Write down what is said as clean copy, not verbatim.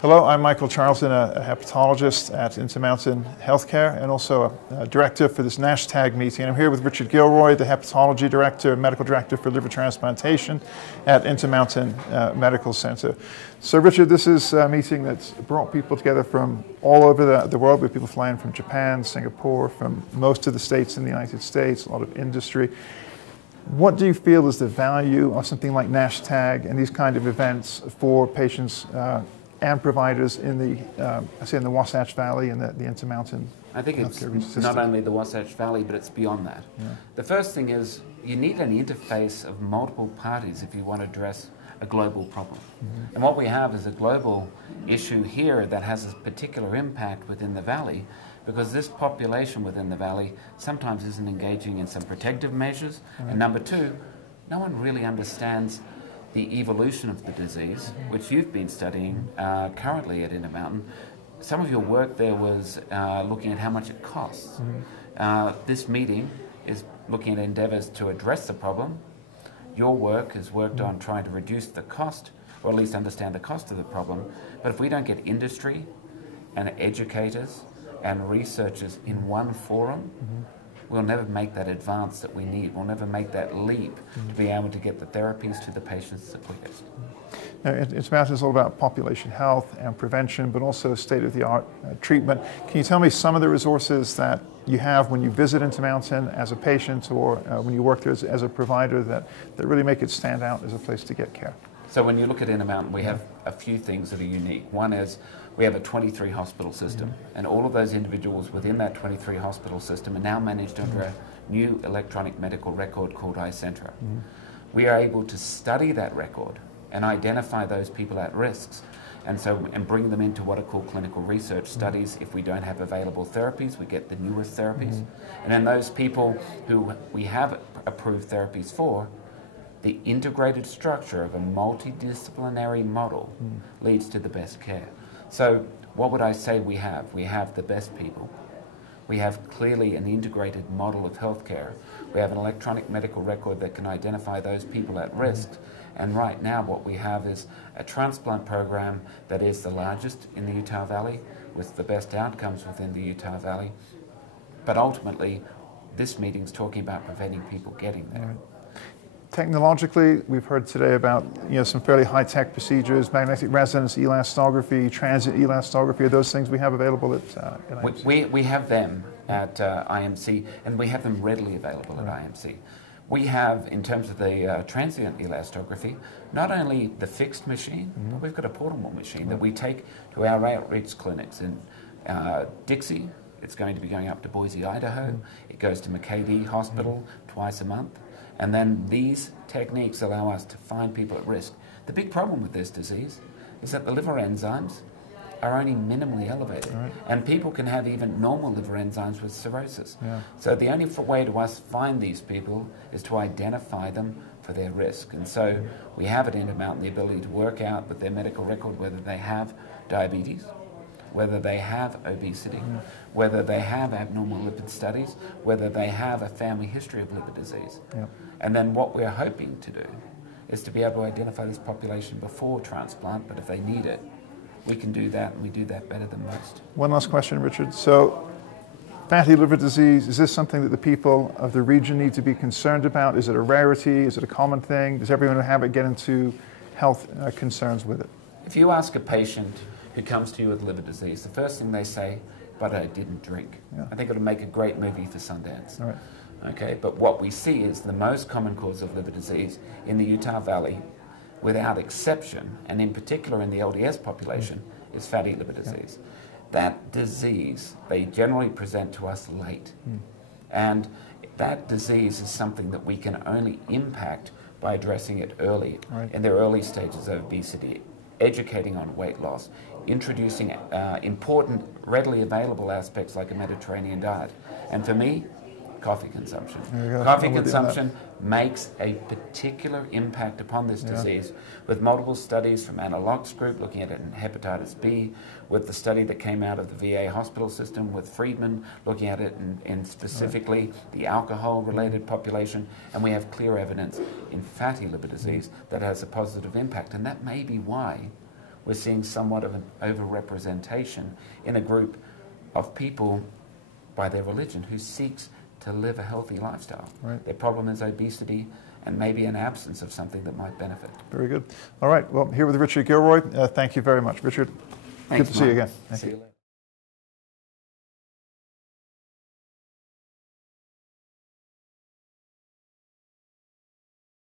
Hello, I'm Michael Charlton, a hepatologist at Intermountain Healthcare and also a director for this Nashtag meeting. I'm here with Richard Gilroy, the hepatology director, medical director for liver transplantation at Intermountain Medical Center. So Richard, this is a meeting that's brought people together from all over the world. We have people flying from Japan, Singapore, from most of the states in the United States, a lot of industry. What do you feel is the value of something like Nashtag and these kind of events for patients and providers in the, I say in the Wasatch Valley and the Intermountain? I think it's not only the Wasatch Valley, but it's beyond that. Yeah. The first thing is you need an interface of multiple parties if you want to address a global problem. Mm-hmm. And what we have is a global issue here that has a particular impact within the valley, because this population within the valley sometimes isn't engaging in some protective measures. Right. And number two, no one really understands the evolution of the disease, which you've been studying currently at Intermountain. Some of your work there was looking at how much it costs. Mm-hmm. This meeting is looking at endeavours to address the problem. Your work has worked on trying to reduce the cost, or at least understand the cost of the problem. But if we don't get industry and educators and researchers in one forum, we'll never make that advance that we need. We'll never make that leap to be able to get the therapies to the patients the quickest. Intermountain is all about population health and prevention, but also state-of-the-art treatment. Can you tell me some of the resources that you have when you visit Intermountain as a patient or when you work there as a provider that really make it stand out as a place to get care? So when you look at Intermountain, we have a few things that are unique. One is we have a 23 hospital system, and all of those individuals within that 23 hospital system are now managed under a new electronic medical record called iCentra. We are able to study that record and identify those people at risks, and bring them into what are called clinical research studies. If we don't have available therapies, we get the newest therapies. And then those people who we have approved therapies for, the integrated structure of a multidisciplinary model leads to the best care. So what would I say we have? We have the best people. We have clearly an integrated model of healthcare. We have an electronic medical record that can identify those people at risk. And right now what we have is a transplant program that is the largest in the Utah Valley, with the best outcomes within the Utah Valley. But ultimately, this meeting's talking about preventing people getting there. Technologically, we've heard today about some fairly high-tech procedures, magnetic resonance elastography, transient elastography. Are those things we have available at IMC? We have them at IMC, and we have them readily available at IMC. We have, in terms of the transient elastography, not only the fixed machine, but we've got a portable machine that we take to our outreach clinics in Dixie. It's going to be going up to Boise, Idaho. It goes to McKay Hospital twice a month. And then these techniques allow us to find people at risk. The big problem with this disease is that the liver enzymes are only minimally elevated. Right. And people can have even normal liver enzymes with cirrhosis. Yeah. So the only way to us find these people is to identify them for their risk. And so we have at Intermountain the ability to work out with their medical record whether they have diabetes, whether they have obesity, whether they have abnormal lipid studies, whether they have a family history of liver disease. Yep. And then what we're hoping to do is to be able to identify this population before transplant, but if they need it, we can do that, and we do that better than most. One last question, Richard. So, fatty liver disease, is this something that the people of the region need to be concerned about? Is it a rarity? Is it a common thing? Does everyone who have it get into health concerns with it? If you ask a patient who comes to you with liver disease, the first thing they say, but I didn't drink. Yeah. I think it would make a great movie for Sundance. All right. Okay, but what we see is the most common cause of liver disease in the Utah Valley, without exception, and in particular in the LDS population, is fatty liver disease. Yeah. That disease, they generally present to us late. And that disease is something that we can only impact by addressing it early, in their early stages of obesity, educating on weight loss, introducing important, readily available aspects like a Mediterranean diet. And for me, coffee consumption. Coffee consumption makes a particular impact upon this disease, with multiple studies from Anna Locke's group looking at it in hepatitis B, with the study that came out of the VA hospital system with Friedman looking at it in specifically the alcohol-related population, and we have clear evidence in fatty liver disease that has a positive impact, and that may be why we're seeing somewhat of an overrepresentation in a group of people by their religion who seeks to live a healthy lifestyle. Right. Their problem is obesity and maybe an absence of something that might benefit. Very good. All right, well, here with Richard Gilroy. Thank you very much, Richard. Thanks, Good to see you Mike. again. Thank See you. you later.